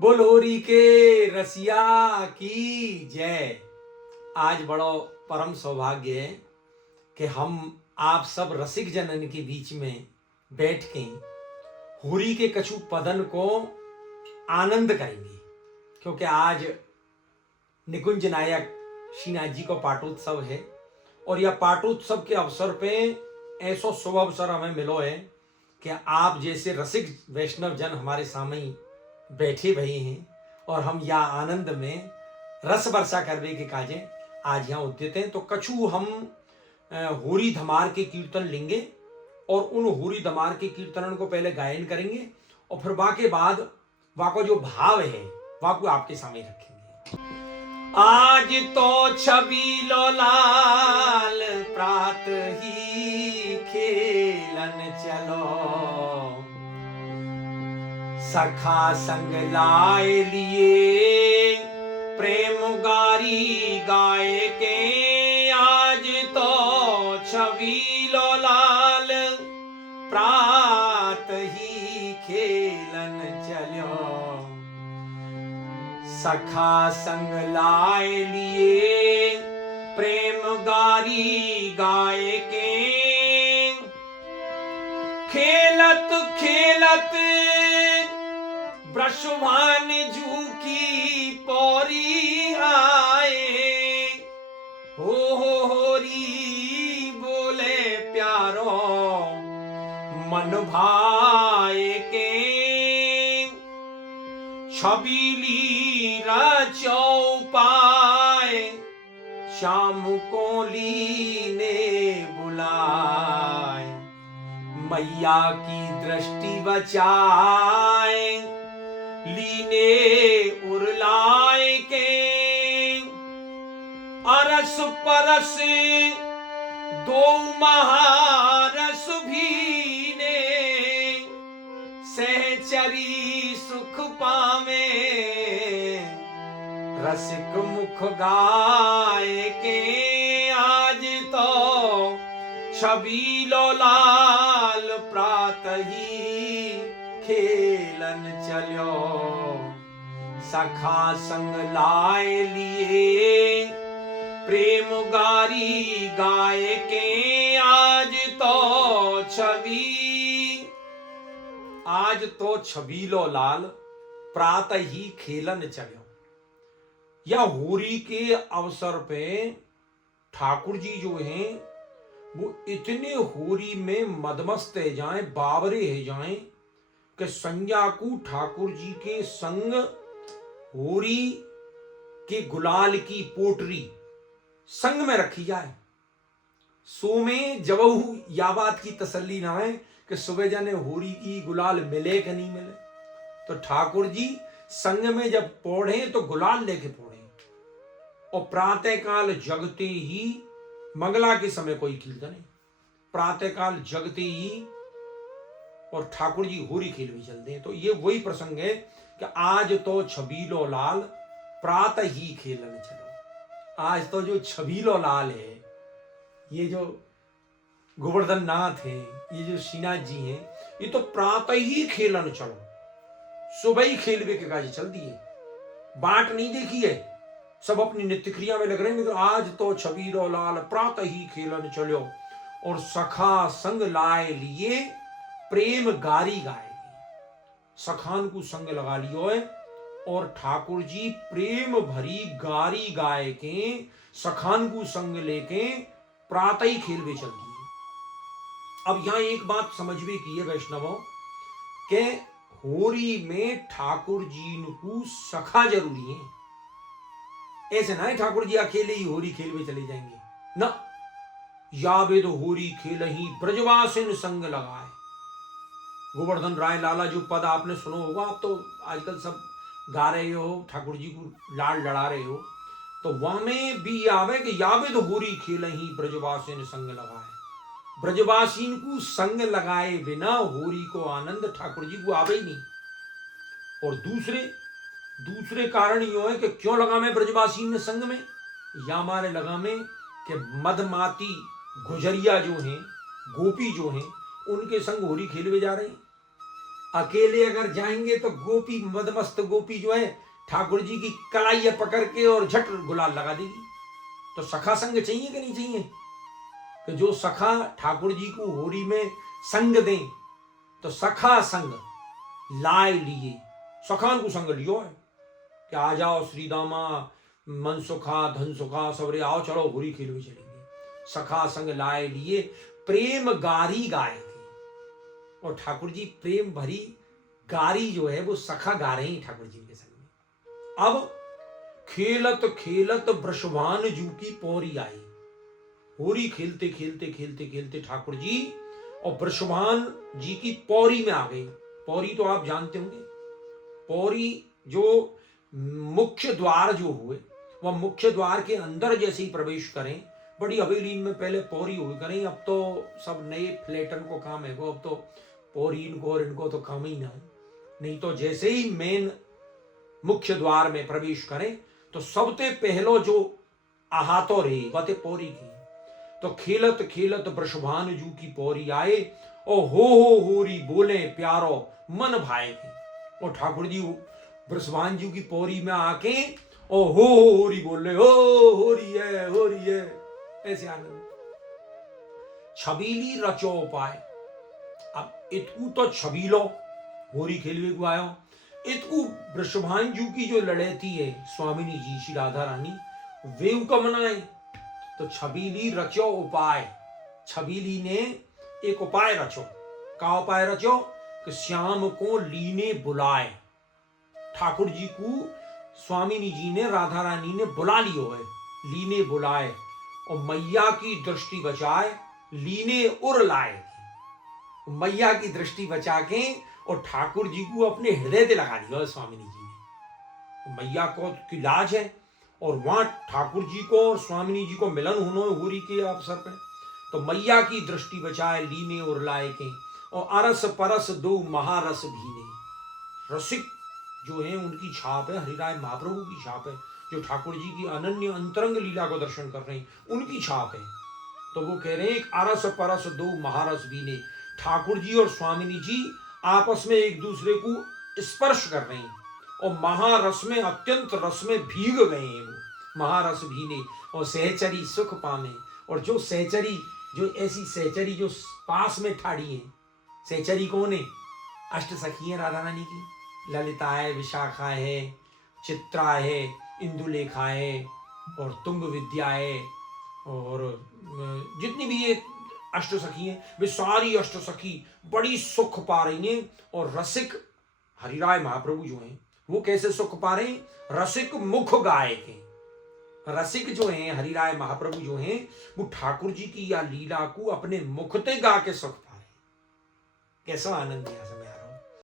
बोलोरी के रसिया की जय। आज बड़ो परम सौभाग्य है कि हम आप सब रसिक जनन के बीच में बैठ के होरी के कछु पदन को आनंद करेंगे, क्योंकि आज निकुंज नायक श्रीनाथ जी को पाटोत्सव है और यह पाटोत्सव के अवसर पे ऐसा शुभ अवसर हमें मिलो है कि आप जैसे रसिक वैष्णव जन हमारे सामने बैठे भई हैं और हम या आनंद में रस वर्षा करने के काजे आज यहाँ उद्यत हैं। तो कछु हम होरी धमार के कीर्तन लेंगे और उन होरी धमार के कीर्तन को पहले गायन करेंगे और फिर वाके बाद वाको जो भाव है वाको आपके सामने रखेंगे। आज तो छबीलो लाल प्रात ही खेलन चलो, सखा संग लाए लिए प्रेम गारी गाए के। आज तो छबीलो लाल प्रात ही खेलन चलो, सखा संग लाए लिए प्रेम गारी गाए के। खेलत खेलत ब्रशवान जू की पौरी आए, हो होरी बोले प्यारो मन भाए के। छबीली रचौपाए शाम को लीने बुलाए, मैया की दृष्टि बचाए लीने उरलाए के। अरस परस दो महारस भी ने, सहचरी सुख पावे रसिक मुख गाए के। आज तो छबीलो लाल प्रात ही खेलन चलो, सखा संग लाए लिए प्रेम गारी गाए के। आज तो छबीलो लाल प्रात ही खेलन चलो। या होरी के अवसर पे ठाकुर जी जो हैं वो इतने होरी में मदमस्त है जाएं, बावरे है जाएं कि संज्ञा को ठाकुर जी के संग होरी के गुलाल की पोटरी संग में रखी जाए। सो में जबहू या बात की तसल्ली ना है कि सुबह जाने होरी की गुलाल मिले कि नहीं मिले, तो ठाकुर जी संग में जब पौढ़े तो गुलाल लेके पौढ़े। और प्रातः काल जगते ही मंगला के समय कोई कीर्तन है, प्रातः काल जगते ही और ठाकुर जी होरी खेल भी चलते हैं। तो ये वही प्रसंग है कि आज तो छबीलो लाल प्रातः ही खेलन चलो। आज तो जो छबीलो लाल है, ये जो गोवर्धन नाथ है, ये जो श्रीनाथ जी हैं, ये तो प्रातः ही खेलन चलो, सुबह ही खेलवे के काज चल दिए, बाट नहीं देखी है, सब अपनी नित्य क्रिया में लग रहे हैं। तो आज तो छबीलो लाल प्रातः ही खेलन चलो और सखा संग लाए लिए प्रेम गारी गाएगी। सखान को संग लगा लियो है और ठाकुर जी प्रेम भरी गारी गाए के सखान को संग लेके प्रातः ही खेल भी चल दिए। अब यहां एक बात समझ में की है वैष्णवों के होरी में ठाकुर जी को सखा जरूरी है। ऐसे ना है ठाकुर जी अकेले ही होरी खेल में चले जाएंगे ना। या वेद होरी खेल ही ब्रजवासिन संग लगाए। गोवर्धन राय लाला जो पद आपने सुनो होगा, आप तो आजकल सब गा रहे हो, ठाकुर जी को लाल लड़ा रहे हो, तो वहां में भी आवे कि यावेद होरी खेल ही ब्रजवासिन संग लगाए। ब्रजवासीन को संग लगाए बिना होरी को आनंद ठाकुर जी को आवे ही नहीं। और दूसरे कारण यो है कि क्यों लगा में ब्रजवासीन संग में, या हमारे लगा में कि मदमाती गुजरिया जो हैं, गोपी जो हैं, उनके संग होरी खेलवे जा रहे हैं। अकेले अगर जाएंगे तो गोपी, मदमस्त गोपी जो है ठाकुर जी की कलाइया पकड़ के और झट गुलाल लगा देगी। तो सखा संग चाहिए कि नहीं चाहिए? कि जो सखा ठाकुर जी को होरी में संग दें, तो सखा संग लाए लिए, सखान को संग लियो है कि आ जाओ श्री दामा, मन सुखा धन सुखा सबरे आओ, चलो होरी खेलवे चलेंगे। सखा संग लाए लिए प्रेम गारी गाए थे। और ठाकुर जी प्रेम भरी गारी जो है वो सखा गा रहे हैं ठाकुर जी के संग में। अब खेलत खेलत वृषभान जू की पौरी आई। होरी खेलते खेलते खेलते खेलते ठाकुर जी और वृषभान जी की पौरी में आ गए। पौरी तो आप जानते होंगे, पौरी जो मुख्य द्वार जो हुए, वह मुख्य द्वार के अंदर जैसे ही प्रवेश करें, बड़ी हवेली में पहले पौरी हुई करें, अब तो सब नए फ्लैटन को काम है वो, अब तो पौरी इनको और इनको तो काम ही ना है। नहीं तो जैसे ही मेन मुख्य द्वार में प्रवेश करें तो सबसे पहलो जो आहातो रे वते पौरी की। तो खेलत खेलत वृषभान जू की पौरी आए, और हो होरी बोले प्यारो मन भाए के। और ठाकुर जी वृषभान जी की पौरी में आके और हो होरी बोले, हो रही है ऐसे आनंद। छबीली रचो उपाय। अब इतकू तो छबीलो होरी खेलवे को आयो, इतकू वृषभान जू की जो लड़ेती है स्वामिनी जी श्री राधा रानी, वे का मनाए। तो छबीली रचो उपाय, छबीली ने एक उपाय रचो। का उपाय रचो? कि श्याम को लीने बुलाए। ठाकुर जी को स्वामिनी जी ने, राधा रानी ने बुला लियो है, लीने बुलाए और मैया की दृष्टि बचाए, लीने उर लाए। मैया की दृष्टि बचा के और ठाकुर जी को अपने हृदय से लगा लिया स्वामिनी जी ने। मैया को की लाज है और वहां ठाकुर जी को और स्वामिनी जी को मिलन होनो होरी के अवसर पे, तो मैया की दृष्टि बचाए लीने और लाए के, और अरस परस दो महारस भीने। रसिक जो है उनकी छाप है, हरिराय महाप्रभु की छाप है, जो ठाकुर जी की अनन्य अंतरंग लीला को दर्शन कर रहे हैं उनकी छाप है। तो वो कह रहे हैं अरस परस दो महारस भीने। ठाकुर जी और स्वामिनी जी आपस में एक दूसरे को स्पर्श कर रहे हैं और महारस में, अत्यंत रस में भीग गए हैं वो, महारस भीने। और सहचरी सुख पामे। और जो सहचरी, जो ऐसी सहचरी जो पास में ठाड़ी है, सहचरी कौन है? अष्ट सखी है राधा रानी की, ललिता है, विशाखा है, चित्रा है, इंदुलेखा है और तुंग विद्या है, और जितनी भी ये अष्ट सखी हैं, वे सारी अष्ट सखी बड़ी सुख पा रही हैं। और रसिक हरिराय महाप्रभु जो हैं वो कैसे सुख पा रहे हैं? रसिक मुख गाए के। रसिक जो हैं हरिराय महाप्रभु जो हैं वो ठाकुर जी की या लीला को अपने मुख ते गा के सुख पा रहे हैं। कैसा आनंद है।